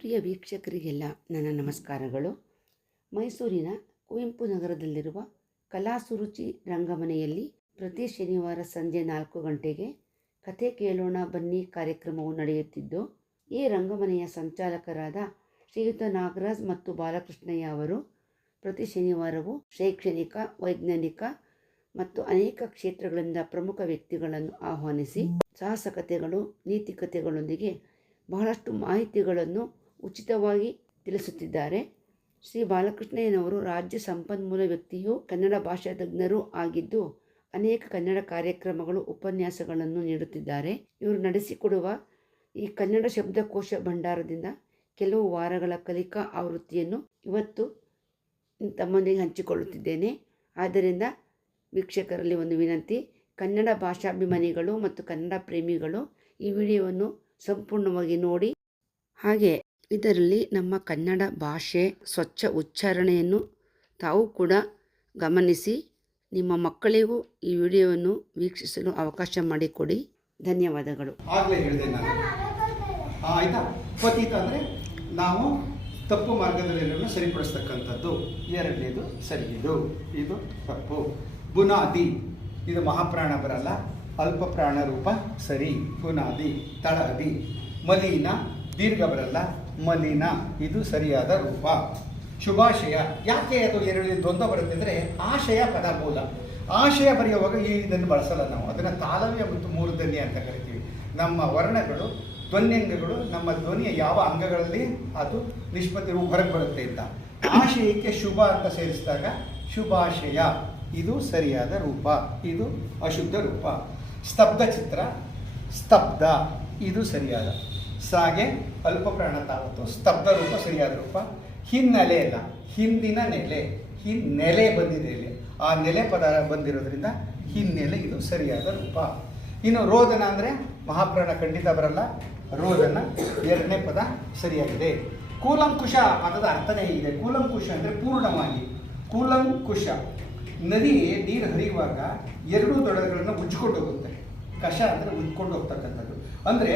ಪ್ರಿಯ ವೀಕ್ಷಕರಿಗೆಲ್ಲ ನನ್ನ ನಮಸ್ಕಾರಗಳು. ಮೈಸೂರಿನ ಕುವೆಂಪು ನಗರದಲ್ಲಿರುವ ಕಲಾಸುರುಚಿ ರಂಗಮನೆಯಲ್ಲಿ ಪ್ರತಿ ಶನಿವಾರ ಸಂಜೆ 4 ಗಂಟೆಗೆ ಕಥೆ ಕೇಳೋಣ ಬನ್ನಿ ಕಾರ್ಯಕ್ರಮವು ನಡೆಯುತ್ತಿದ್ದು, ಈ ರಂಗಮನೆಯ ಸಂಚಾಲಕರಾದ ಶ್ರೀಯುತ ನಾಗರಾಜ್ ಮತ್ತು ಬಾಲಕೃಷ್ಣಯ್ಯ ಅವರು ಪ್ರತಿ ಶನಿವಾರವೂ ಶೈಕ್ಷಣಿಕ, ವೈಜ್ಞಾನಿಕ ಮತ್ತು ಅನೇಕ ಕ್ಷೇತ್ರಗಳಿಂದ ಪ್ರಮುಖ ವ್ಯಕ್ತಿಗಳನ್ನು ಆಹ್ವಾನಿಸಿ ಸಾಹಸಕಥೆಗಳು, ನೀತಿಕಥೆಗಳೊಂದಿಗೆ ಬಹಳಷ್ಟು ಮಾಹಿತಿಗಳನ್ನು ಉಚಿತವಾಗಿ ತಿಳಿಸುತ್ತಿದ್ದಾರೆ. ಶ್ರೀ ಬಾಲಕೃಷ್ಣಯ್ಯನವರು ರಾಜ್ಯ ಸಂಪನ್ಮೂಲ ವ್ಯಕ್ತಿಯೂ ಕನ್ನಡ ಭಾಷಾ ತಜ್ಞರೂ ಆಗಿದ್ದು, ಅನೇಕ ಕನ್ನಡ ಕಾರ್ಯಕ್ರಮಗಳು, ಉಪನ್ಯಾಸಗಳನ್ನು ನೀಡುತ್ತಿದ್ದಾರೆ. ಇವರು ನಡೆಸಿಕೊಡುವ ಈ ಕನ್ನಡ ಶಬ್ದಕೋಶ ಭಂಡಾರದಿಂದ ಕೆಲವು ವಾರಗಳ ಕಲಿಕಾ ಆವೃತ್ತಿಯನ್ನು ಇವತ್ತು ತಮ್ಮೊಂದಿಗೆ ಹಂಚಿಕೊಳ್ಳುತ್ತಿದ್ದೇನೆ. ಆದ್ದರಿಂದ ವೀಕ್ಷಕರಲ್ಲಿ ಒಂದು ವಿನಂತಿ, ಕನ್ನಡ ಭಾಷಾಭಿಮಾನಿಗಳು ಮತ್ತು ಕನ್ನಡ ಪ್ರೇಮಿಗಳು ಈ ವಿಡಿಯೋವನ್ನು ಸಂಪೂರ್ಣವಾಗಿ ನೋಡಿ. ಹಾಗೆ ಇದರಲ್ಲಿ ನಮ್ಮ ಕನ್ನಡ ಭಾಷೆ ಸ್ವಚ್ಛ ಉಚ್ಚಾರಣೆಯನ್ನು ತಾವು ಕೂಡ ಗಮನಿಸಿ ನಿಮ್ಮ ಮಕ್ಕಳಿಗೂ ಈ ವಿಡಿಯೋವನ್ನು ವೀಕ್ಷಿಸಲು ಅವಕಾಶ ಮಾಡಿಕೊಡಿ. ಧನ್ಯವಾದಗಳು. ಆಗಲೇ ಹೇಳಿದೆ ನಾನು, ಆಯಿತಾ. ಪತಿತ ಅಂದರೆ ನಾವು ತಪ್ಪು ಮಾರ್ಗದಲ್ಲೆಲ್ಲರೂ ಸರಿಪಡಿಸ್ತಕ್ಕಂಥದ್ದು. ಎರಡನೇದು ಸರಿಯಿದು, ಇದು ತಪ್ಪು. ಬುನಾದಿ, ಇದು ಮಹಾಪ್ರಾಣ ಬರಲ್ಲ, ಅಲ್ಪ ಪ್ರಾಣ ರೂಪ ಸರಿ. ಬುನಾದಿ, ತಳದಿ. ಮಲೀನ, ದೀರ್ಘ ಬರಲ್ಲ, ಮಲಿನ, ಇದು ಸರಿಯಾದ ರೂಪ. ಶುಭಾಶಯ, ಯಾಕೆ ಅದು ಎರಡು ದ್ವಂದ್ವ ಬರುತ್ತೆ ಅಂದರೆ ಆಶಯ ಪದ ಮೂಲ. ಆಶಯ ಬರೆಯುವಾಗ ಇದನ್ನು ಬಳಸಲ್ಲ ನಾವು, ಅದನ್ನು ತಾಲವ್ಯ ಮತ್ತು ಮೂರ್ಧನ್ಯ ಅಂತ ಕರಿತೀವಿ. ನಮ್ಮ ವರ್ಣಗಳು, ಧ್ವನ್ಯಂಗಗಳು ನಮ್ಮ ಧ್ವನಿಯ ಯಾವ ಅಂಗಗಳಲ್ಲಿ ಅದು ನಿಷ್ಪತ್ತಿ ಹೊರಗೆ ಬರುತ್ತೆ ಅಂತ. ಆಶಯಕ್ಕೆ ಶುಭ ಅಂತ ಸೇರಿಸಿದಾಗ ಶುಭಾಶಯ, ಇದು ಸರಿಯಾದ ರೂಪ, ಇದು ಅಶುದ್ಧ ರೂಪ. ಸ್ತಬ್ಧ ಚಿತ್ರ, ಸ್ತಬ್ಧ, ಇದು ಸರಿಯಾದ. ಸಾಗೆ ಅಲ್ಪ ಪ್ರಾಣ ತಾವತ್ತು, ಸ್ತಬ್ಧ ರೂಪ ಸರಿಯಾದ ರೂಪ. ಹಿನ್ನೆಲೆ ಅಲ್ಲ, ಹಿಂದಿನ ನೆಲೆ, ಹಿನ್ನೆಲೆ ಬಂದಿದೆ ಇಲ್ಲಿ, ಆ ನೆಲೆ ಪದ ಬಂದಿರೋದ್ರಿಂದ ಹಿನ್ನೆಲೆ, ಇದು ಸರಿಯಾದ ರೂಪ. ಇನ್ನು ರೋದನ ಅಂದರೆ ಮಹಾಪ್ರಾಣ ಖಂಡಿತ ಬರಲ್ಲ, ರೋದನ ಎರಡನೇ ಪದ ಸರಿಯಾಗಿದೆ. ಕೂಲಂಕುಶ ಪದದ ಅರ್ಥನೇ ಇದೆ. ಕೂಲಂಕುಶ ಅಂದರೆ ಪೂರ್ಣವಾಗಿ. ಕೂಲಂಕುಶ, ನದಿ ನೀರು ಹರಿಯುವಾಗ ಎರಡೂ ದಡಗಳನ್ನು ಉಜ್ಜಿಕೊಂಡು ಹೋಗುತ್ತೆ. ಕಷ ಅಂದರೆ ಉಜ್ಕೊಂಡು ಹೋಗ್ತಕ್ಕಂಥದ್ದು, ಅಂದರೆ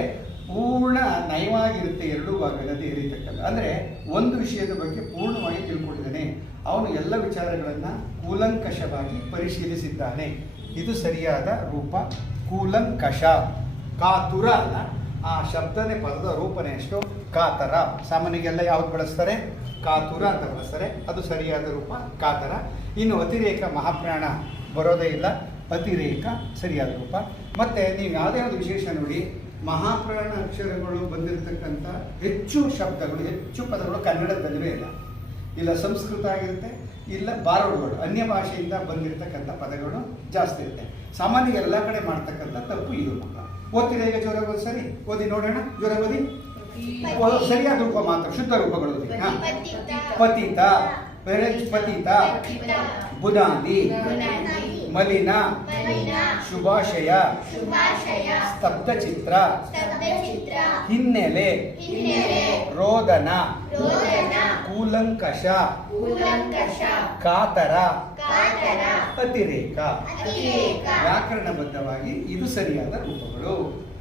ಪೂರ್ಣ ನಯವಾಗಿರುತ್ತೆ ಎರಡೂ ಭಾಗ ನದಿ ಹರಿತಕ್ಕಂಥ. ಅಂದರೆ ಒಂದು ವಿಷಯದ ಬಗ್ಗೆ ಪೂರ್ಣವಾಗಿ ತಿಳ್ಕೊಂಡಿದ್ದಾನೆ, ಅವನು ಎಲ್ಲ ವಿಚಾರಗಳನ್ನು ಕೂಲಂಕಷವಾಗಿ ಪರಿಶೀಲಿಸಿದ್ದಾನೆ, ಇದು ಸರಿಯಾದ ರೂಪ. ಕೂಲಂಕಷ. ಕಾತುರ ಅಲ್ಲ, ಆ ಶಬ್ದನೇ ಪದದ ರೂಪನೇ ಅಷ್ಟು. ಕಾತರ, ಸಾಮಾನ್ಯಗೆಲ್ಲ ಯಾವ್ದು ಬಳಸ್ತಾರೆ? ಕಾತುರ ಅಂತ ಬಳಸ್ತಾರೆ, ಅದು ಸರಿಯಾದ ರೂಪ ಕಾತರ. ಇನ್ನು ಅತಿರೇಕ, ಮಹಾಪ್ರಾಣ ಬರೋದೇ ಇಲ್ಲ, ಅತಿರೇಕ ಸರಿಯಾದ ರೂಪ. ಮತ್ತು ನೀವು ಯಾವುದೇ ಒಂದು ವಿಶೇಷ ನೋಡಿ, ಮಹಾಪ್ರಾಣ ಅಕ್ಷರಗಳು ಬಂದಿರತಕ್ಕಂಥ ಹೆಚ್ಚು ಶಬ್ದಗಳು, ಹೆಚ್ಚು ಪದಗಳು ಕನ್ನಡದಲ್ಲವೇ ಇಲ್ಲ ಸಂಸ್ಕೃತ ಆಗಿರುತ್ತೆ, ಇಲ್ಲ ಬಾರೋಡ್ಗಳು, ಅನ್ಯ ಭಾಷೆಯಿಂದ ಬಂದಿರತಕ್ಕಂಥ ಪದಗಳು ಜಾಸ್ತಿ ಇರುತ್ತೆ. ಸಾಮಾನ್ಯ ಎಲ್ಲ ಕಡೆ ಮಾಡ್ತಕ್ಕಂಥ ತಪ್ಪು ಇದು ಮಾತ್ರ. ಓದ್ತೀರಾ ಈಗ ಜೋರಾಗಿ ಓದಿ? ಸರಿ ಓದಿ ನೋಡೋಣ, ಜೋರಾಗಿ ಓದಿ. ಸರಿಯಾದ ರೂಪ ಮಾತ್ರ, ಶುದ್ಧ ರೂಪಗಳು ಓದಿ. ಪತಿತ, ಪತಿತ, ಬುನಾದಿ, ಮಲಿನ, ಶುಭಾಶಯ, ಸ್ತಬ್ಧ ಚಿತ್ರ, ಹಿನ್ನೆಲೆ, ರೋದನ, ಕೂಲಂಕಷ, ಕಾತರ, ಅತಿರೇಕ. ವ್ಯಾಕರಣಬದ್ಧವಾಗಿ ಇದು ಸರಿಯಾದ ರೂಪಗಳು.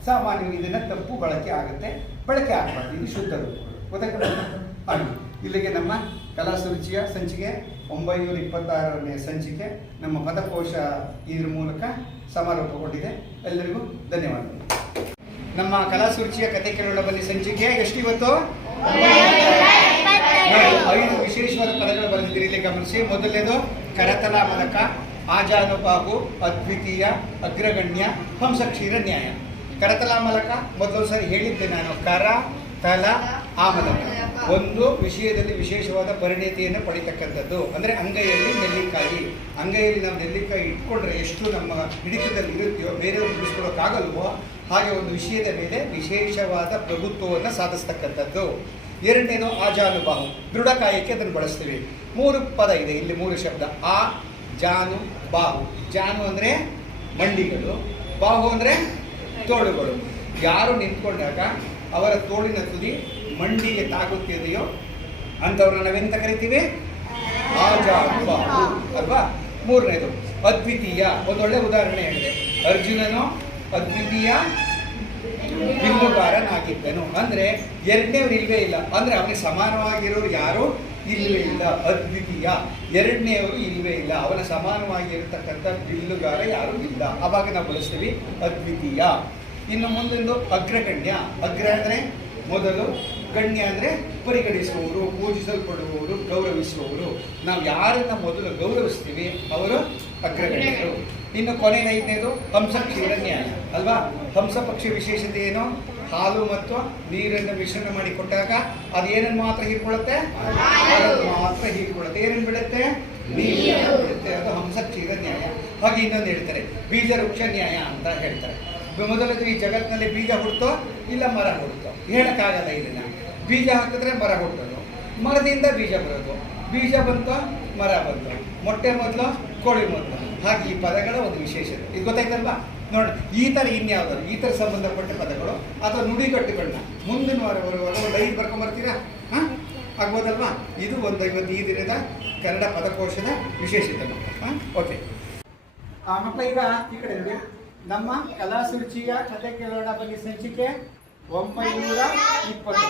ಸಾಮಾನ್ಯವಾಗಿ ಇದನ್ನ ತಪ್ಪು ಬಳಕೆ ಆಗುತ್ತೆ, ಬಳಕೆ ಆಗಬಾರ್ದು. ಇದು ಶುದ್ಧ ರೂಪಗಳು. ಗೊತ್ತಾಗ್ತದೆ? ಇಲ್ಲಿಗೆ ನಮ್ಮ ಕಲಾಸುರುಚಿಯ ಸಂಚಿಕೆ 926ನೇ ಸಂಚಿಕೆ, ನಮ್ಮ ಪದಕೋಶ ಇದ್ರ ಮೂಲಕ ಸಮಾರೋಪಗೊಂಡಿದೆ. ಎಲ್ಲರಿಗೂ ಧನ್ಯವಾದಗಳು. ನಮ್ಮ ಕಲಾಸುರುಚಿಯ ಕಥೆ ಕೇಳೋಣ ಬನ್ನಿ ಸಂಚಿಕೆ ಎಷ್ಟು ಇವತ್ತು? 5 ವಿಶೇಷವಾದ ಪದಗಳು ಬರೆದಿದ್ದೀರಿ, ಇಲ್ಲಿ ಗಮನಿಸಿ. ಮೊದಲನೇದು ಕರತಲ ಮಲಕ, ಆಜಾನುಬಾಹು, ಅದ್ವಿತೀಯ, ಅಗ್ರಗಣ್ಯ, ಹಂಸಕ್ಷೀರ ನ್ಯಾಯ. ಕರತಲ ಮಲಕ ಮೊದಲು ಸಾರಿ ಹೇಳಿದ್ದೆ ನಾನು, ಕರ ತಲ ಆಮಲಕ, ಒಂದು ವಿಷಯದಲ್ಲಿ ವಿಶೇಷವಾದ ಪರಿಣಿತಿಯನ್ನು ಪಡಿತಕ್ಕಂಥದ್ದು. ಅಂದರೆ ಅಂಗೈಯಲ್ಲಿ ನೆಲ್ಲಿಕಾಯಿ, ಅಂಗೈಯಲ್ಲಿ ನಾವು ನೆಲ್ಲಿಕಾಯಿ ಇಟ್ಕೊಂಡ್ರೆ ಎಷ್ಟು ನಮ್ಮ ಹಿಡಿತದಲ್ಲಿ ಇರುತ್ತೆಯೋ ಬೇರೆಯವರು ಬಿಡಿಸ್ಕೊಳ್ಳೋಕ್ಕಾಗಲ್ವೋ ಹಾಗೆ ಒಂದು ವಿಷಯದ ಮೇಲೆ ವಿಶೇಷವಾದ ಪ್ರಭುತ್ವವನ್ನು ಸಾಧಿಸ್ತಕ್ಕಂಥದ್ದು. ಎರಡನೇದು ಆಜಾನುಬಾಹು, ದೃಢಕಾಯಕ್ಕೆ ಅದನ್ನು ಬಳಸ್ತೀವಿ. 3 ಪದ ಇದೆ ಇಲ್ಲಿ, 3 ಶಬ್ದ. ಆ ಜಾನು ಬಾಹು. ಜಾನು ಅಂದರೆ ಮಂಡಿಗಳು, ಬಾಹು ಅಂದರೆ ತೋಳುಗಳು. ಯಾರು ನಿಂತ್ಕೊಂಡಾಗ ಅವರ ತೋಳಿನ ತುದಿ ಮಂಡಿಗೆ ತಾಗುತ್ತಿದೆಯೋ ಅಂಥವ್ರನ್ನ ನಾವೆಂತ ಕರಿತೀವಿ? ಆಜಾನುಬಾಹು ಅಲ್ವಾ. 3ನೇದು ಅದ್ವಿತೀಯ, ಒಂದೊಳ್ಳೆ ಉದಾಹರಣೆ ಹೇಳಿದೆ. ಅರ್ಜುನನು ಅದ್ವಿತೀಯ ಬಿಲ್ಲುಗಾರನಾಗಿದ್ದನು. ಅಂದ್ರೆ ಎರಡನೇವ್ರು ಇಲ್ವೇ ಇಲ್ಲ, ಅಂದ್ರೆ ಅವನಿಗೆ ಸಮಾನವಾಗಿರೋರು ಯಾರು ಇಲ್ವೇ ಇಲ್ಲ, ಅದ್ವಿತೀಯ. ಎರಡನೇವರು ಇಲ್ವೇ ಇಲ್ಲ, ಅವನ ಸಮಾನವಾಗಿರತಕ್ಕಂಥ ಬಿಲ್ಲುಗಾರ ಯಾರು ಇಲ್ಲ. ಅವಾಗ ನಾವು ಬಳಸ್ತೀವಿ ಅದ್ವಿತೀಯ. ಇನ್ನು ಮುಂದೊಂದು ಅಗ್ರಗಣ್ಯ. ಅಗ್ರ ಅಂದ್ರೆ ಮೊದಲು, ಗಣ್ಯ ಅಂದರೆ ಪರಿಗಣಿಸುವವರು, ಪೂಜಿಸಲ್ಪಡುವವರು, ಗೌರವಿಸುವವರು. ನಾವು ಯಾರನ್ನ ಮೊದಲು ಗೌರವಿಸ್ತೀವಿ ಅವರು ಅಗ್ರಗಣ್ಯರು. ಇನ್ನು ಕೊನೆಯದೈದನೇದು ಹಂಸ ಕ್ಷೀರನ್ಯಾಯ ಅಲ್ವಾ. ಹಂಸ ಪಕ್ಷಿ ವಿಶೇಷತೆ ಏನು? ಹಾಲು ಮತ್ತು ನೀರನ್ನು ಮಿಶ್ರಣ ಮಾಡಿ ಕೊಟ್ಟಾಗ ಅದು ಏನನ್ನು ಮಾತ್ರ ಹೀರ್ಕೊಳ್ಳುತ್ತೆ? ಹಾಲನ್ನು ಮಾತ್ರ ಹೀರ್ಕೊಳ್ಳುತ್ತೆ. ಏನನ್ನು ಬಿಡುತ್ತೆ? ನೀರನ್ನು ಬಿಡುತ್ತೆ. ಅದು ಹಂಸ ಕ್ಷೀರನ್ಯಾಯ. ಹಾಗೆ ಇನ್ನೊಂದು ಹೇಳ್ತಾರೆ ಬೀಜ ವೃಕ್ಷ ನ್ಯಾಯ ಅಂತ ಹೇಳ್ತಾರೆ. ಮೊದಲದು ಈ ಜಗತ್ತಿನಲ್ಲಿ ಬೀಜ ಹುಡ್ತೋ ಇಲ್ಲ ಮರ ಹುಡ್ತೋ ಹೇಳಕ್ಕಾಗಲ್ಲ. ಇದನ್ನ ಬೀಜ ಹಾಕಿದ್ರೆ ಮರ ಹುಟ್ಟೋದು, ಮರದಿಂದ ಬೀಜ ಬರೋದು, ಬೀಜ ಬಂತು ಮರ ಬಂತು, ಮೊಟ್ಟೆ ಮೊದಲು ಕೋಳಿ ಮೊದಲು. ಹಾಗೆ ಈ ಪದಗಳ ಒಂದು ವಿಶೇಷತೆ ಇದು ಗೊತ್ತಾಯ್ತಲ್ವಾ? ನೋಡಿ, ಈ ಥರ ಇನ್ಯಾವುದಾದ್ರು ಈ ಥರ ಸಂಬಂಧಪಟ್ಟ ಪದಗಳು ಅಥವಾ ನುಡಿಗಟ್ಟುಗಳನ್ನ ಮುಂದಿನ ವಾರ ಬರುವಾಗ ಒಂದು 5 ಬರ್ಕೊಂಬರ್ತೀರಾ? ಹಾಂ, ಆಗ್ಬೋದಲ್ವಾ? ಇದು ಒಂದು ಈ ದಿನದ ಕನ್ನಡ ಪದಕೋಶದ ವಿಶೇಷತೆ ಮಕ್ಕಳು. ಹಾಂ, ಓಕೆ ಮಕ್ಕಳ. ಈಗ ಈ ಕಡೆ ನೋಡಿ, ನಮ್ಮ ಕಲಾಸುರುಚಿಯ ಕಥೆ ಕೇಳೋಣ ಬನ್ನಿ. ಸಂಚಿಕೆ 920.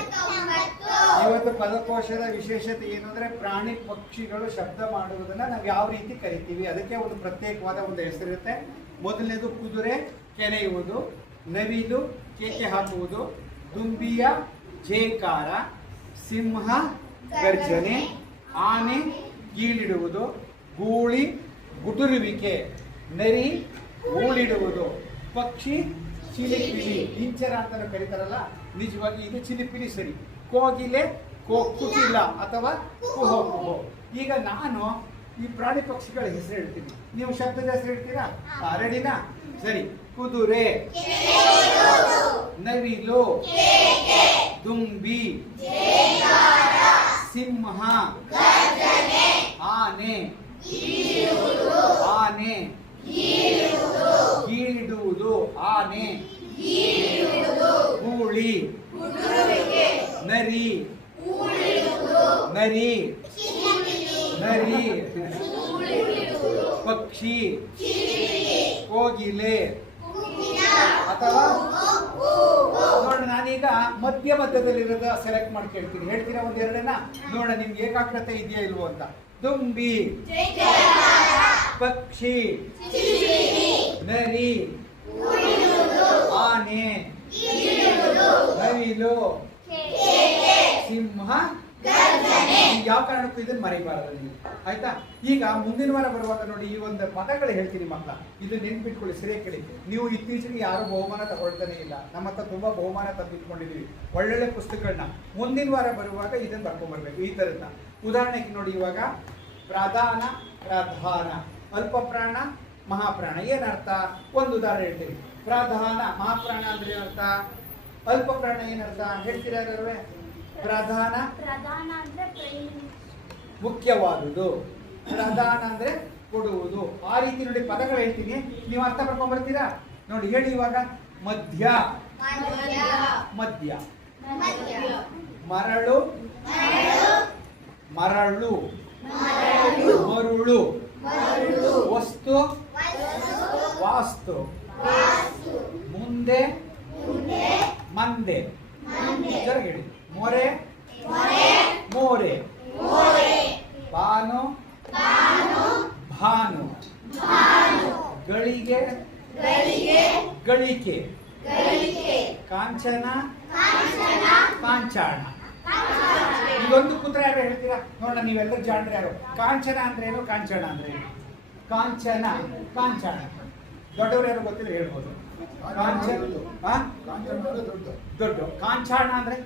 ಇವತ್ತು ಪದಕೋಶದ ವಿಶೇಷತೆ ಏನು ಅಂದರೆ ಪ್ರಾಣಿ ಪಕ್ಷಿಗಳು ಶಬ್ದ ಮಾಡುವುದನ್ನು ನಾವು ಯಾವ ರೀತಿ ಕರಿತೀವಿ, ಅದಕ್ಕೆ ಒಂದು ಪ್ರತ್ಯೇಕವಾದ ಒಂದು ಹೆಸರಿರುತ್ತೆ. ಮೊದಲನೇದು ಕುದುರೆ ಕೆನೆಯುವುದು, ನವಿಲು ಕೇಕೆ ಹಾಕುವುದು, ದುಂಬಿಯ ಜೇಕಾರ, ಸಿಂಹ ಗರ್ಜನೆ, ಆನೆ ಗೀಳಿಡುವುದು, ಗೂಳಿ ಗುಟುರುವಿಕೆ, ನರಿ ಊಳಿಡುವುದು, ಪಕ್ಷಿ ಚಿಲಿಪಿಲಿ, ಇಂಚರ ಅಂತ ಕರೀತಾರಲ್ಲ, ನಿಜವಾಗಿ ಇದು ಚಿಲಿಪಿಲಿ ಸರಿ. ಕೋಗಿಲೆ ಕುಟಿಲ ಅಥವಾ ಕುಹೋ ಕುಹೋ. ಈಗ ನಾನು ಈ ಪ್ರಾಣಿ ಪಕ್ಷಿಗಳ ಹೆಸರು ಹೇಳ್ತೀನಿ, ನೀವು ಶಬ್ದದ ಹೆಸರು ಹೇಳ್ತೀರಾ? ರೆಡಿನಾ? ಸರಿ. ಕುದುರೆ, ನವಿಲು, ದುಂಬಿ, ಸಿಂಹ, ಆನೆ, ಆನೆ, ಗೀಳಿಡುವುದು, ಆನೆ, ಗೂಳಿ, ನರಿ, ನರಿ, ನರಿ, ಪಕ್ಷಿ, ಕೋಗಿಲೆ ಅಥವಾ ನೋಡಿ. ನಾನೀಗ ಮಧ್ಯದಲ್ಲಿರೋದ ಸೆಲೆಕ್ಟ್ ಮಾಡಿ ಕೇಳ್ತೀನಿ, ಹೇಳ್ತೀರಾ ಒಂದ್ ಎರಡನ್ನ? ನೋಡ ನಿಮ್ಗೆ ಏಕಾಗ್ರತೆ ಇದೆಯಾ ಇಲ್ವೋ ಅಂತ. ದುಂಬಿ, ಪಕ್ಷಿ, ನರಿ, ಆನೆ, ನವಿಲು, ಸಿಂಹ. ಯಾವ ಕಾರಣಕ್ಕೂ ಇದನ್ನು ಮರಿಬಾರದು ನೀವು, ಆಯ್ತಾ? ಈಗ ಮುಂದಿನ ವಾರ ಬರುವಾಗ ನೋಡಿ, ಈ ಒಂದು ಪದಗಳು ಹೇಳ್ತೀನಿ ಮಕ್ಕಳ, ಇದು ನೆನ್ಪಿಟ್ಕೊಳ್ಳಿ, ಸರಿಯಾಗಿ ಕೇಳಿ. ನೀವು ಇತ್ತೀಚೆಗೆ ಯಾರು ಬಹುಮಾನ ತಗೊಳ್ತಾನೆ ಇಲ್ಲ, ನಮ್ಮ ಹತ್ರ ತುಂಬಾ ಬಹುಮಾನ ತಂದಿಟ್ಕೊಂಡಿದೀವಿ, ಒಳ್ಳೊಳ್ಳೆ ಪುಸ್ತಕಗಳನ್ನ. ಮುಂದಿನ ವಾರ ಬರುವಾಗ ಇದನ್ನು ಬರ್ಕೊಂಡ್ಬರ್ಬೇಕು ಈ ತರದ. ಉದಾಹರಣೆಗೆ ನೋಡಿ, ಇವಾಗ ಪ್ರಧಾನ, ಪ್ರಧಾನ, ಅಲ್ಪ ಪ್ರಾಣ, ಮಹಾಪ್ರಾಣ. ಏನರ್ಥ? ಒಂದು ಉದಾಹರಣೆ ಹೇಳ್ತೀವಿ. ಪ್ರಧಾನ ಮಹಾಪ್ರಾಣ ಅಂದ್ರೆ ಏನರ್ಥ? ಅಲ್ಪ ಪ್ರಾಣ ಏನರ್ಥ ಹೇಳ್ತೀರಾ? ಪ್ರಧಾನ ಮುಖ್ಯವಾದುದು, ಪ್ರಧಾನ ಅಂದ್ರೆ ಕೊಡುವುದು. ಆ ರೀತಿ ನೋಡಿ ಪದಗಳು ಹೇಳ್ತೀನಿ, ನೀವು ಅರ್ಥ ಮಾಡ್ಕೊಂಡ್ ಬರ್ತೀರಾ? ನೋಡಿ ಹೇಳಿ ಇವಾಗ. ಮಧ್ಯ, ಮಧ್ಯ, ಮರಳು, ಮರಳು, ಮರುಳು, ವಸ್ತು, ವಾಸ್ತು, ಮುಂದೆ, ಮಂದೆ, ಹೇಳಿ. ಮೊರೆ, ಮೋರೆ, ಬಾನು, ಭಾನು, ಗಳಿಗೆ, ಗಳಿಕೆ, ಕಾಂಚನ, ಕಾಂಚಾಣ. ಇದೊಂದು ಪುತ್ರ ಯಾರು ಹೇಳ್ತೀರಾ? ನೋಡ, ನೀವೆಲ್ಲರೂ ಜಾಣ್ರೆ ಯಾರು? ಕಾಂಚನ ಅಂದ್ರೆ ಏನು, ಕಾಂಚನ ಅಂದ್ರೆ ಏನು? ಕಾಂಚನ, ಕಾಂಚಾಣ. ದೊಡ್ಡವರು ಯಾರು ಗೊತ್ತಿದ್ರೆ ಹೇಳ್ಬೋದು. ಕಾಂಚನ ದೊಡ್ಡ, ಕಾಂಚಾಣ ಅಂದ್ರೆ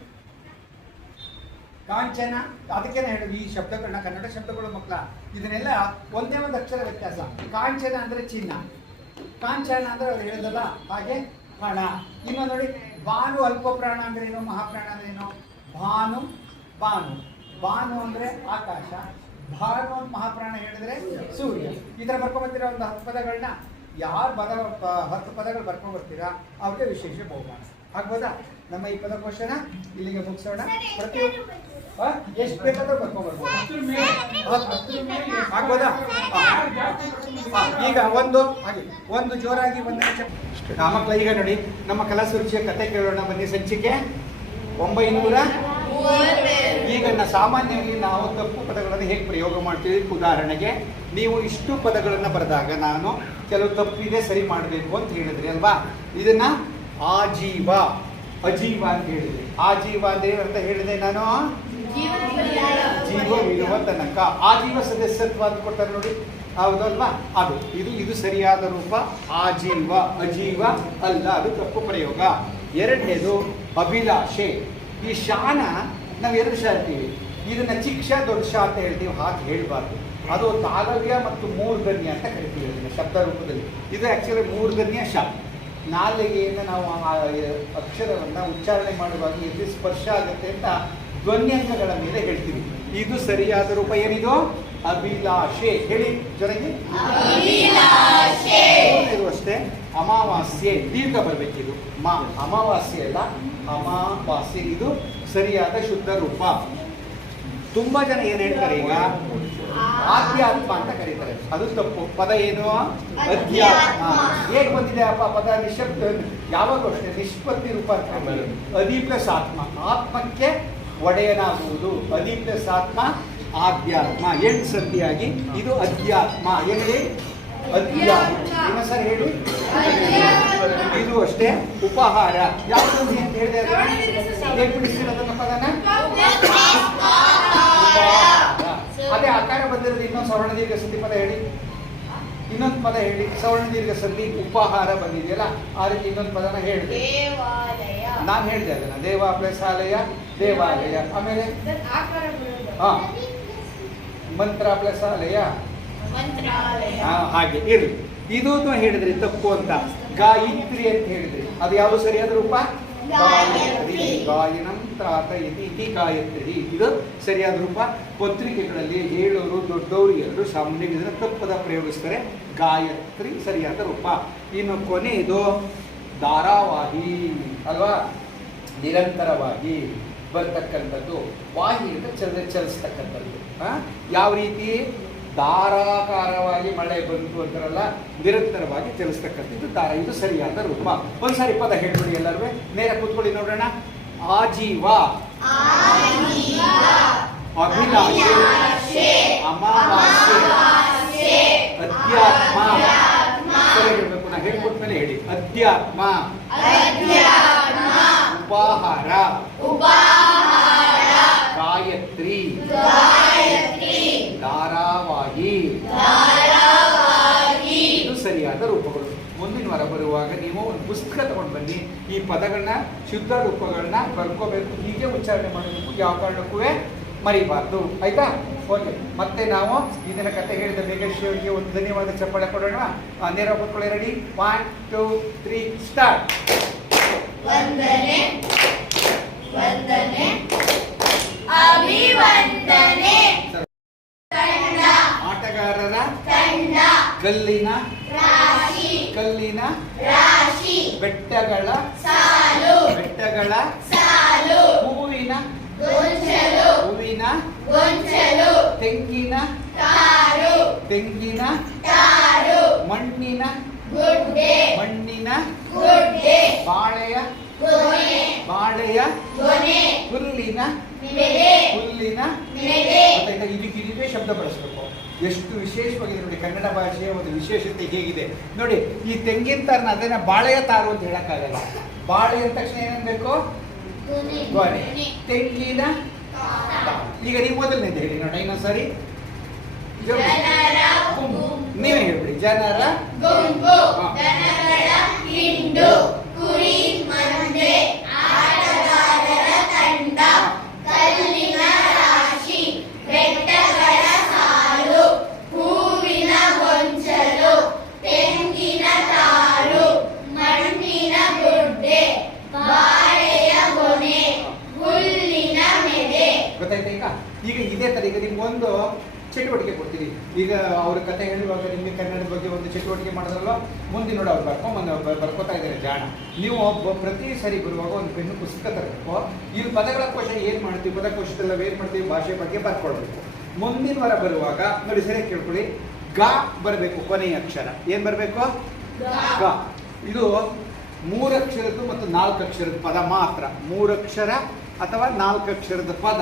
ಕಾಂಚನ. ಅದಕ್ಕೇನೆ ಹೇಳುದು ಈ ಶಬ್ದಗಳನ್ನ, ಕನ್ನಡ ಶಬ್ದಗಳು ಮಕ್ಕಳ, ಇದನ್ನೆಲ್ಲ ಒಂದೇ ಒಂದು ಅಕ್ಷರ ವ್ಯತ್ಯಾಸ. ಕಾಂಚನ ಅಂದ್ರೆ ಚಿನ್ನ, ಕಾಂಚನ ಅಂದ್ರೆ ಅವ್ರು ಹೇಳಿದಲ್ಲ ಹಾಗೆ ಹಣ. ಇನ್ನು ನೋಡಿ, ಭಾನು ಅಲ್ಪ ಪ್ರಾಣ ಅಂದ್ರೆ ಏನು, ಮಹಾಪ್ರಾಣ ಅಂದ್ರೆ ಏನು? ಭಾನು, ಬಾನು, ಬಾನು ಅಂದ್ರೆ ಆಕಾಶ, ಭಾನು ಮಹಾಪ್ರಾಣ ಹೇಳಿದ್ರೆ ಸೂರ್ಯ. ಈ ತರ ಬರ್ಕೊಂಡ್ಬರ್ತೀರಾ ಒಂದು 10 ಪದಗಳನ್ನ. ಯಾರು 10 ಪದಗಳು ಬರ್ಕೊಂಡ್ ಬರ್ತೀರಾ ಅವ್ರಿಗೆ ವಿಶೇಷ ಬಹುಮಾನ. ಆಗ್ಬೋದಾ? ನಮ್ಮ ಈ ಪದಕೋಶನ ಇಲ್ಲಿಗೆ ಮುಗಿಸೋಣ. ಪ್ರತಿ ಎಷ್ಟು ಬೇಕಾದ್ರೂ ಬರ್ಕೊಂಡ್ಬರ್ಬೋದು. ಆಗ್ಬೋದಾ? ಈಗ ಒಂದು ಜೋರಾಗಿ ಮಕ್ಕಳ ಈಗ ನೋಡಿ ನಮ್ಮ ಕಲಾಸುರುಚಿಯ ಕತೆ ಕೇಳೋಣ ಬನ್ನಿ. ಸಂಚಿಕೆ 900. ಈಗ ಸಾಮಾನ್ಯವಾಗಿ ನಾವು ತಪ್ಪು ಪದಗಳನ್ನು ಹೇಗೆ ಪ್ರಯೋಗ ಮಾಡ್ತೀವಿ? ಉದಾಹರಣೆಗೆ ನೀವು ಇಷ್ಟು ಪದಗಳನ್ನು ಬರೆದಾಗ ನಾನು ಕೆಲವು ತಪ್ಪಿದೆ ಸರಿ ಮಾಡಬೇಕು ಅಂತ ಹೇಳಿದ್ರಿ ಅಲ್ವಾ? ಇದನ್ನ ಆಜೀವ ಅಜೀವ ಅಂತ ಹೇಳಿದ್ರಿ. ಆಜೀವ ಅಂದ್ರೆ ಏನಂತ ಹೇಳಿದೆ ನಾನು? ಜೀವವಿರುವ ತನಕ. ಆಜೀವ ಸದಸ್ಯತ್ವ ಅಂತ ಕೊಡ್ತಾರೆ ನೋಡಿ, ಹೌದಲ್ವಾ? ಇದು ಸರಿಯಾದ ರೂಪ. ಆಜೀವ ಅಜೀವ ಅಲ್ಲ, ಅದು ತಪ್ಪು ಪ್ರಯೋಗ. ಎರಡನೇದು ಅಭಿಲಾಷೆ. ಈ ಶಾನ ನಾವು ಎರಡು ಶಾ ಹೇಳ್ತೀವಿ, ಇದನ್ನ ಚಿಕ್ಕ ಶಾ ದೊಡ್ಡ ಶಾ ಅಂತ ಹೇಳ್ತೀವಿ. ಹಾಗೆ ಹೇಳ್ಬಾರ್ದು. ಅದು ತಾಲವ್ಯ ಮತ್ತು ಮೂರ್ಧನ್ಯ ಅಂತ ಕರಿತೀವಿ ಅದನ್ನ ಶಬ್ದ ರೂಪದಲ್ಲಿ. ಇದು ಆಕ್ಚುಲಿ ಮೂರ್ಧನ್ಯ ಶಾ. ನಾಲಿಗೆಯನ್ನು ನಾವು ಅಕ್ಷರವನ್ನು ಉಚ್ಚಾರಣೆ ಮಾಡುವಾಗ ಎಲ್ಲಿ ಸ್ಪರ್ಶ ಆಗುತ್ತೆ ಅಂತ ಧ್ವನ್ಯಂಗಗಳ ಮೇಲೆ ಹೇಳ್ತೀವಿ. ಇದು ಸರಿಯಾದ ರೂಪ. ಏನಿದು? ಅಭಿಲಾಷೆ. ಹೇಳಿ ಜೊತೆಗೆ. ಇದು ಅಷ್ಟೇ. ಅಮಾವಾಸ್ಯೆ ದೀರ್ಘ ಬರಬೇಕಿದು. ಅಮಾವಾಸ್ಯೆ ಅಲ್ಲ, ಅಮಾವಾಸ್ಯೆ. ಇದು ಸರಿಯಾದ ಶುದ್ಧ ರೂಪ. ತುಂಬಾ ಜನ ಏನ್ ಹೇಳ್ತಾರೆ ಈಗ ಆಧ್ಯಾತ್ಮ ಅಂತ ಕರೀತಾರೆ. ಅದು ತಪ್ಪು. ಪದ ಏನು? ಅಧ್ಯಾತ್ಮ. ಹೇಗೆ ಬಂದಿದೆ ಅಪ್ಪ ಪದ? ನಿಶಬ್ದ. ಯಾವಾಗ ಅಷ್ಟೇ ನಿಷ್ಪತ್ತಿ ರೂಪ ಅಂತ. ಅಧಿ ಪ್ಲಸ್ ಆತ್ಮ, ಆತ್ಮಕ್ಕೆ ಒಡೆಯನಾಗುವುದು. ಅಧಿ ಪ್ಲಸ್ ಆತ್ಮ ಆಧ್ಯಾತ್ಮ. ಎಂಟು ಸಂಧಿಯಾಗಿ ಇದು ಅಧ್ಯಾತ್ಮ. ಏನ್ ಹೇಳಿ? ಅಧ್ಯಾತ್ಮ. ಇನ್ನೊಂದ್ಸರಿ ಹೇಳಿ. ಇದು ಅಷ್ಟೇ. ಉಪಹಾರ ಯಾವುದು ಅಂತ ಹೇಳಿದೆ? ಬಿಡಿಸಿರೋದನ್ನ ಪದನ ಅದೇ ಆಕಾರ ಬಂದಿರೋದು. ಇನ್ನೊಂದು ಸವರ್ಣ ದೀರ್ಘ ಸಂಧಿ ಪದ ಹೇಳಿ. ಇನ್ನೊಂದು ಪದ ಹೇಳಿ. ಸವರ್ಣ ದೀರ್ಘ ಸಂಧಿ ಉಪಹಾರ ಬಂದಿದೆಯಲ್ಲ, ಆ ರೀತಿ ಇನ್ನೊಂದು ಪದನ ಹೇಳಿದೆ. ನಾನು ಹೇಳಿದೆ ಅದನ್ನ. ದೇವ ಪ್ಲಸ್ ಆಲಯ, ದೇವಾಲಯ. ಆಮೇಲೆ ಮಂತ್ರ ಪ್ಲಸ್ ಆಲಯ, ಹಾಗೆ ಇರ್ಲಿ. ಇದು ಹೇಳಿದ್ರಿ ತಪ್ಪು ಅಂತ. ಗಾಯತ್ರಿ ಅಂತ ಹೇಳಿದ್ರಿ. ಅದು ಯಾವುದು ಸರಿಯಾದ ರೂಪ? ಗಾಯತ್ರಿ. ಗಾಯನಂ ತ್ರಾತಯತಿ ಇತಿ ಗಾಯತ್ರಿ. ಇದು ಸರಿಯಾದ ರೂಪ. ಪತ್ರಿಕೆಗಳಲ್ಲಿ ಹೇಳೋರು ದೊಡ್ಡವರು ಎಲ್ಲರೂ ಸಾಮಾನ್ಯ ಇದನ್ನು ತಪ್ಪದ ಪ್ರಯೋಗಿಸ್ತಾರೆ. ಗಾಯತ್ರಿ ಸರಿಯಾದ ರೂಪ. ಇನ್ನು ಕೊನೆಯದು ಧಾರಾವಾಹಿ ಅಲ್ವಾ? ನಿರಂತರವಾಗಿ ಬರ್ತಕ್ಕಂಥದ್ದು. ವಾಹಿ ಅಂತ ಚಲಿಸ್ತಕ್ಕಂಥದ್ದು. ಯಾವ ರೀತಿ? ಧಾರಾಕಾರವಾಗಿ ಮಳೆ ಬಂತು ಅಂತಾರಲ್ಲ, ನಿರಂತರವಾಗಿ ಚಲಿಸ್ತಕ್ಕಂಥದ್ದು ದಾರ. ಇದು ಸರಿಯಾದ ರೂಪ. ಒಂದ್ಸಾರಿ ಪದ ಹೇಳ್ಬಿಡಿ ಎಲ್ಲರೂ. ನೇರ ಕೂತ್ಕೊಳ್ಳಿ ನೋಡೋಣ. ಆಜೀವ, ಅಭಿಲಾಷೆ, ಅಮಾವಾಸ್ಯೆ, ಅಧ್ಯಾತ್ಮ. ಸರಿ ಹೇಳ್ಬೇಕು. ನಾ ಹೇಳ್ಕೊಟ್ಮೇಲೆ ಹೇಳಿ. ಅಧ್ಯಾತ್ಮ, ಉಪಾಹಾರ, ಗಾಯತ್ರಿ, ಧಾರಾವಾಹಿ. ಇದು ಸರಿಯಾದ ರೂಪಗಳು. ಮುಂದಿನ ವಾರ ಬರುವಾಗ ನೀವು ಒಂದು ಪುಸ್ತಕ ತಗೊಂಡು ಬನ್ನಿ. ಈ ಪದಗಳನ್ನ ಶುದ್ಧ ರೂಪಗಳನ್ನ ಬರ್ಕೋಬೇಕು. ಹೀಗೆ ಉಚ್ಚಾರಣೆ ಮಾಡಬೇಕು. ಯಾವ ಕಾರಣಕ್ಕೂ ಮರಿಬಾರ್ದು. ಆಯ್ತಾ? ಓಕೆ. ಮತ್ತೆ ನಾವು ಇದನ್ನ ಕತೆ ಹೇಳಿದ ಮೇಘೇಶ್ವರಿಗೆ ಒಂದು ಧನ್ಯವಾದ ಚಪ್ಪಾಳೆ ಕೊಡೋಣ. ನೇರ ಕೂತ್ಕೊಳ್ಳಿ. ರೆಡಿ? 1 2 3 ಸ್ಟಾರ್ಟ್. ವಂದನೆ ವಂದನೆ ಅಭಿವಂದನೆ. ಆಟಗಾರರ ತಂಡ, ಕಲ್ಲಿನ ರಾಶಿ, ಕಲ್ಲಿನ ರಾಶಿ, ಬೆಟ್ಟಗಳ ಸಾಲು, ಬೆಟ್ಟಗಳ ಸಾಲು, ಹೂವಿನ ಗೊಂಚಲು, ಹೂವಿನ ಗೊಂಚಲು, ತೆಂಗಿನ ತಾರು, ತೆಂಗಿನ ತಾರು, ಮಣ್ಣಿನ ಗುಡ್ಡೆ, ಮಣ್ಣಿನ ಗುಡ್ಡೆ, ಬಾಳೆಯ ಗೊನೆ, ಬಾಳೆಯ ಗೊನೆ, ಹುಲ್ಲಿನ ಮೆದೆ, ಹುಲ್ಲಿನ ಮೆದೆ. ಇದಕ್ಕೆ ಶಬ್ದ ಬಳಸಬೇಕು. ಎಷ್ಟು ವಿಶೇಷವಾಗಿದೆ ನೋಡಿ. ಕನ್ನಡ ಭಾಷೆಯ ಒಂದು ವಿಶೇಷತೆ ಹೇಗಿದೆ ನೋಡಿ. ಈ ತೆಂಗಿನ ತಾರನ ಅದನ್ನ ಬಾಳೆಯ ತಾರು ಅಂತ ಹೇಳಕ್ಕಾಗಲ್ಲ. ಬಾಳೆ ಅಂದ ತಕ್ಷಣ ಏನೇನ್ಬೇಕು? ಗೊನೆ. ತೆಂಗಿನ ತಾರು. ಈಗ ನೀವು ಮೊದಲನೇದು ಹೇಳಿ ನೋಡಿ ಇನ್ನೊಂದ್ಸರಿ. ಜನರ ಗುಂಪು, ನೀವೇ ಹೇಳ್ಬಿಡಿ. ಜನರ ಗುಂಪು, ದನಗಳ ಹಿಂಡು, ಕುರಿ ಮಂದೆ, ಆಟಗಾರರ ತಂಡ, ಕಲ್ಲಿನ ರಾಶಿ, ಬೆಟ್ಟಗಳ ಸಾಲು, ಹೂವಿನ ಗೊಂಚಲು, ತೆಂಗಿನ ತಾರು, ಮಣ್ಣಿನ ಗುಡ್ಡೆ, ಬಾಳೆಯ ಗೊನೆ, ಹುಲ್ಲಿನ ಮೆದೆ. ಗೊತ್ತಾಯ್ತಾ? ಈಗ ಇದೇ ತರ ಈಗ ನಿಮ್ಗೊಂದು ಚಟುವಟಿಕೆ ಕೊಡ್ತೀವಿ. ಈಗ ಅವ್ರ ಕತೆ ಹೇಳುವಾಗ ನಿಮಗೆ ಕನ್ನಡದ ಬಗ್ಗೆ ಒಂದು ಚಟುವಟಿಕೆ ಮಾಡಿದ್ರಲ್ಲ, ಮುಂದೆ ನೋಡಿ ಅವ್ರು ಬರ್ಕೋತಾ ಇದ್ದಾರೆ ಜಾಣ. ನೀವು ಪ್ರತಿ ಸರಿ ಬರುವಾಗ ಒಂದು ಪೆನ್ನು ಪುಸ್ತಕ ತರಬೇಕು. ಇಲ್ಲಿ ಪದಗಳ ಕೋಶ ಏನು ಮಾಡ್ತೀವಿ, ಪದಕೋಶದೆಲ್ಲ ಏನು ಮಾಡ್ತೀವಿ, ಭಾಷೆ ಬಗ್ಗೆ ಬರ್ಕೊಳ್ಬೇಕು. ಮುಂದಿನ ವಾರ ಬರುವಾಗ ನೋಡಿ ಸರಿಯಾಗಿ ಕೇಳ್ಕೊಳ್ಳಿ, ಗ ಬರಬೇಕು ಕೊನೆಯ ಅಕ್ಷರ. ಏನು ಬರಬೇಕು? ಗ. ಇದು 3 ಅಕ್ಷರದ್ದು ಮತ್ತು 4 ಅಕ್ಷರದ ಪದ ಮಾತ್ರ. 3 ಅಕ್ಷರ ಅಥವಾ 4 ಅಕ್ಷರದ ಪದ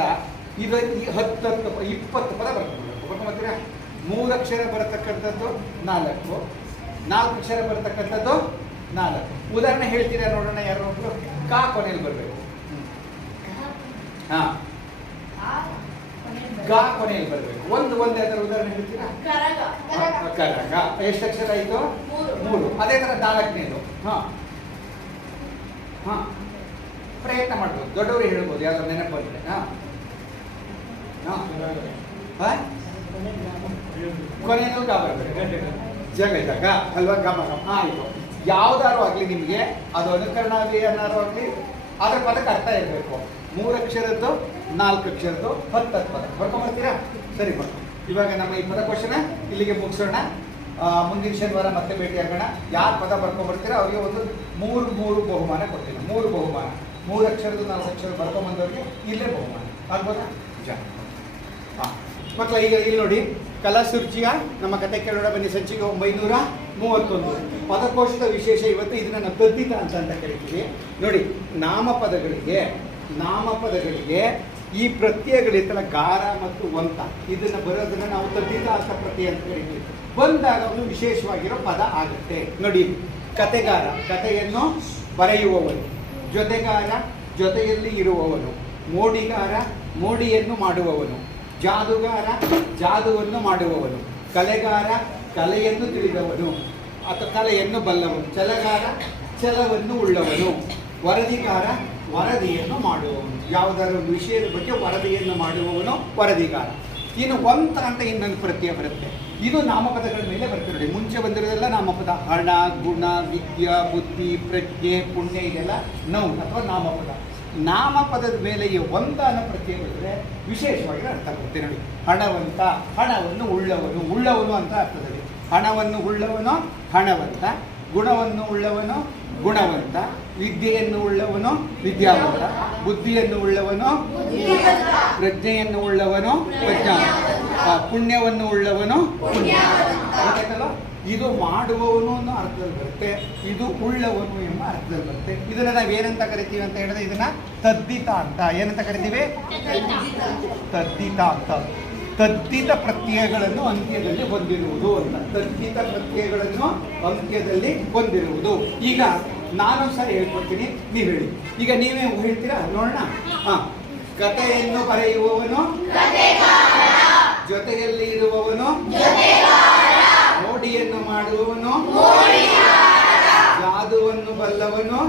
ಇದು 10 20 ಪದ ಬರ್ಕೊಂಡ್ಬರ್ತೀರಾ. 3 ಅಕ್ಷರ ಬರತಕ್ಕಂಥದ್ದು 4, 4 ಅಕ್ಷರ ಬರತಕ್ಕಂಥದ್ದು 4. ಉದಾಹರಣೆ ಹೇಳ್ತೀರಾ ನೋಡೋಣ, ಯಾರು ಒಬ್ರು? ಕಾ ಕೊನೆಯಲ್ಲಿ ಬರಬೇಕು. ಹಾಂ, ಗ ಕೊನೆಯಲ್ಲಿ ಬರಬೇಕು. ಒಂದು ಯಾವ್ದಾರು ಉದಾಹರಣೆ ಹೇಳ್ತೀರಾ? ಕರಗ. ಎಷ್ಟು ಅಕ್ಷರ ಇದು? 3. ಅದೇ ಥರ 4ನೇದು. ಹಾಂ ಹಾಂ, ಪ್ರಯತ್ನ ಮಾಡ್ಬೋದು, ದೊಡ್ಡವರು ಹೇಳ್ಬೋದು, ಯಾವ್ದಾದ್ರು ನೆನಪು ಬಂದರೆ. ಹಾಂ ಹಾಂ, ಕೊನೆಯದು ಗ ಬರಬೇಕು. ಜಗ ಅಲ್ವಾ? ಗಮ. ಆಯಿತು. ಯಾವ್ದಾರು ಆಗಲಿ ನಿಮಗೆ, ಅದು ಅನುಕರಣ ಆಗಲಿ ಏನಾರು ಆಗಲಿ, ಅದ್ರ ಪದಕ್ಕೆ ಅರ್ಥ ಇರಬೇಕು. 3 ಅಕ್ಷರದ್ದು 4 ಅಕ್ಷರದ್ದು 10 ಪದ ಬರ್ಕೊಂಡ್ಬರ್ತೀರಾ? ಸರಿ ಬರ್ಕೊ. ಇವಾಗ ನಮ್ಮ ಈ ಪದಕೋಶನ ಇಲ್ಲಿಗೆ ಮುಗಿಸೋಣ. ಮುಂದಿನ ಶನಿವಾರ ಮತ್ತೆ ಭೇಟಿಯಾಗೋಣ. ಯಾರು ಪದ ಬರ್ಕೊಂಡ್ಬರ್ತೀರಾ ಅವರಿಗೆ ಒಂದು 3 ಬಹುಮಾನ ಕೊಡ್ತೀನಿ. 3 ಬಹುಮಾನ. 3 ಅಕ್ಷರದ್ದು 4 ಅಕ್ಷರ ಬರ್ಕೊಂಡ್ಬಂದವ್ರಿಗೆ ಇಲ್ಲೇ ಬಹುಮಾನ ಆಗ್ಬೋದಾ? ಹಾಂ ಮಕ್ಕಳ, ಈಗ ಇಲ್ಲಿ ನೋಡಿ, ಕಲಾಸುರುಚಿಯ ನಮ್ಮ ಕತೆ ಕೇಳೋಣ ಬನ್ನಿ. ಸಂಚಿಕೆ 931. ಪದಕೋಶದ ವಿಶೇಷ ಇವತ್ತು ಇದನ್ನ ನಾವು ತದ್ದಿತ ಅಂತ ಕರಿತೀವಿ. ನೋಡಿ, ನಾಮಪದಗಳಿಗೆ ಈ ಪ್ರತ್ಯಯಗಳಿರ್ತಲ್ಲ, ಗಾರ ಮತ್ತು ವಂತ, ಇದನ್ನ ಬರೋದನ್ನ ನಾವು ತದ್ದಿತ ಅಂತ ಪ್ರತ್ಯಯ ಅಂತ ಕರಿತೀವಿ. ಬಂದಾಗ ಒಂದು ವಿಶೇಷವಾಗಿರೋ ಪದ ಆಗುತ್ತೆ. ನೋಡಿ, ಕತೆಗಾರ, ಕತೆಯನ್ನು ಬರೆಯುವವನು. ಜೊತೆಗಾರ, ಜೊತೆಯಲ್ಲಿ ಇರುವವನು. ಮೋಡಿಗಾರ, ಮೋಡಿಯನ್ನು ಮಾಡುವವನು. ಜಾದುಗಾರ, ಜಾದುವನ್ನು ಮಾಡುವವನು. ಕಲೆಗಾರ, ಕಲೆಯನ್ನು ತಿಳಿದವನು ಅಥವಾ ಕಲೆಯನ್ನು ಬಲ್ಲವನು. ಛಲಗಾರ, ಛಲವನ್ನು ಉಳ್ಳವನು. ವರದಿಗಾರ, ವರದಿಯನ್ನು ಮಾಡುವವನು. ಯಾವುದಾದ್ರು ಒಂದು ವಿಷಯದ ಬಗ್ಗೆ ವರದಿಯನ್ನು ಮಾಡುವವನು ವರದಿಗಾರ. ಇನ್ನು ವಂತ ಅಂತ ಇನ್ನೊಂದು ಪ್ರತ್ಯಯ ಬರುತ್ತೆ. ಇದು ನಾಮಪದಗಳ ಮೇಲೆ ಬರ್ತದೆ. ನೋಡಿ, ಮುಂಚೆ ಬಂದಿರೋದೆಲ್ಲ ನಾಮಪದ. ಹಣ, ಗುಣ, ವಿದ್ಯಾ, ಬುದ್ಧಿ, ಪ್ರಜ್ಞೆ, ಪುಣ್ಯ, ಇದೆಲ್ಲ ನೌನ್ ಅಥವಾ ನಾಮಪದ. ನಾಮಪದದ ಮೇಲೆ ಈ ವಂತ ಅನ್ನೋ ಪ್ರತ್ಯಯ ಬಂದರೆ ವಿಶೇಷವಾಗಿ ಅರ್ಥ ಬರುತ್ತೆ. ನೋಡಿ, ಹಣವಂತ, ಹಣವನ್ನು ಉಳ್ಳವನು. ಉಳ್ಳವನು ಅಂತ ಅರ್ಥದಲ್ಲಿ. ಹಣವನ್ನು ಉಳ್ಳವನು ಹಣವಂತ. ಗುಣವನ್ನು ಉಳ್ಳವನು ಗುಣವಂತ. ವಿದ್ಯೆಯನ್ನು ಉಳ್ಳವನು ವಿದ್ಯಾವಂತ. ಬುದ್ಧಿಯನ್ನು ಉಳ್ಳವನು ಪ್ರಜ್ಞೆಯನ್ನು ಉಳ್ಳವನು ಪ್ರಜ್ಞಾವಂತ. ಪುಣ್ಯವನ್ನು ಉಳ್ಳವನು ಗೊತ್ತಾಯ್ತಲ್ಲ? ಇದು ಮಾಡುವವನು ಅನ್ನೋ ಅರ್ಥದಲ್ಲಿ ಬರುತ್ತೆ, ಇದು ಉಳ್ಳವನು ಎಂಬ ಅರ್ಥದಲ್ಲಿ ಬರುತ್ತೆ. ಇದನ್ನ ನಾವು ಏನಂತ ಕರಿತೀವಿ ಅಂತ ಹೇಳಿದ್ರೆ, ಇದನ್ನ ತದ್ದಿತ ಅಂತ. ಏನಂತ ಕರಿತೀವಿ? ತದ್ದಿತ ಅಂತ. ತದ್ದಿತ ಪ್ರತ್ಯಯಗಳನ್ನು ಅಂತ್ಯದಲ್ಲಿ ಹೊಂದಿರುವುದು ಅಂತ. ತದ್ದಿತ ಪ್ರತ್ಯಯಗಳನ್ನು ಅಂತ್ಯದಲ್ಲಿ ಹೊಂದಿರುವುದು. ಈಗ ನಾನು ಸಹ ಹೇಳ್ಕೊಡ್ತೀನಿ, ನೀವು ಹೇಳಿ. ಈಗ ನೀವೇ ಹೇಳ್ತೀರಾ ನೋಡೋಣ. ಕಥೆಯನ್ನು ಬರೆಯುವವನು, ಜೊತೆಯಲ್ಲಿ ಇರುವವನು, ಮೋಡಿಯನ್ನು ಮಾಡುವವನು, ಜಾದುವನ್ನು ಬಲ್ಲವನು,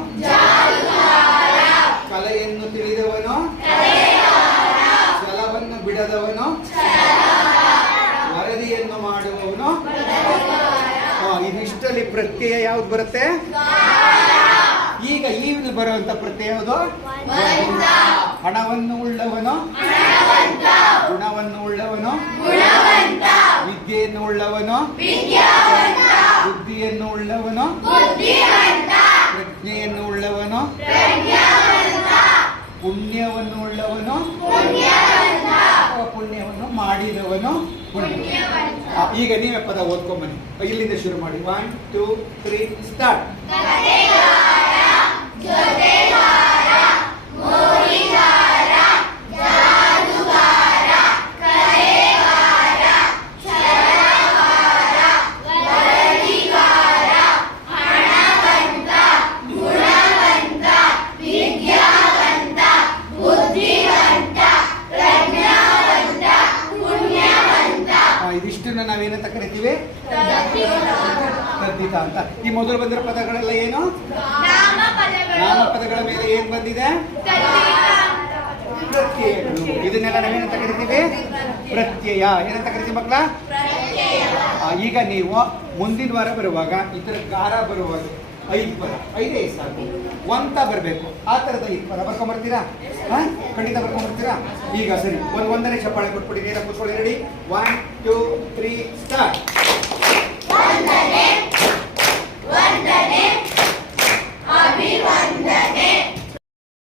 ಕಲೆಯನ್ನು ತಿಳಿದವನು, ಛಲವನ್ನು ಬಿಡದವನು, ವರದಿಯನ್ನು ಮಾಡುವವನು. ಇದಿಷ್ಟಲ್ಲಿ ಪ್ರತ್ಯಯ ಯಾವ್ದು ಬರುತ್ತೆ? ಈಗ ಇಲ್ಲಿ ಬರುವಂತ ಪ್ರತ್ಯಯ ಯಾವುದು? ಹಣವನ್ನು ಉಳ್ಳವನು, ಗುಣವನ್ನು ಉಳ್ಳವನು, ವಿದ್ಯೆಯನ್ನು ಉಳ್ಳವನು, ಬುದ್ಧಿಯನ್ನು ಉಳ್ಳವನು, ಪ್ರಜ್ಞೆಯನ್ನು ಉಳ್ಳವನು, ಪುಣ್ಯವನ್ನು ಉಳ್ಳವನು, ಪುಣ್ಯವನ್ನು ಮಾಡಿದವನು. ಈಗ ನೀವೇ ಪದ ಓದ್ಕೊಂಬನ್ನಿ. ಇಲ್ಲಿಂದ ಶುರು ಮಾಡಿ. 1 2 3 ಸ್ಟಾರ್ಟ್. ಇದಿಷ್ಟನ್ನ ನಾವೇನಂತ ಕರಿತೀವಿ? ತದ್ದಿತ ಅಂತ. ಈ ಮೊದಲು ಬಂದಿರೋ ಪದಗಳೆಲ್ಲ ಏನು? ನಾಮಪದಗಳ ಮೇಲೆ ಏನ್ ಬಂದಿದೆ? ಪ್ರತ್ಯಯಗಳು. ಇದನ್ನೆಲ್ಲ ನಾವೇನಂತ ಕರಿತೀವಿ? ಪ್ರತ್ಯಯ. ಏನಂತ ಕರಿತೀವಿ ಮಕ್ಕಳ? ಈಗ ನೀವು ಮುಂದಿನ ವಾರ ಬರುವಾಗ ಇದರ ಗಾರ ಬರುವಾಗ 5 ಪದ 5 ಸಾಕು ಒಂತ ಬರಬೇಕು ಆ ಥರದ 5 ಪದ ಬರ್ಕೊಂಬರ್ತೀರಾ ಹಾಂ ಖಂಡಿತ ಬರ್ಕೊಂಬರ್ತೀರಾ ಈಗ ಸರಿ ಒಂದನೇ ಚಪ್ಪಾಳೆ ಕೊಟ್ಬಿಡಿ ನೇರ ಕೂತ್ಕೊಳ್ಳಿ ರೆಡಿ 1 2 3 ಸ್ಟಾರ್ಟ್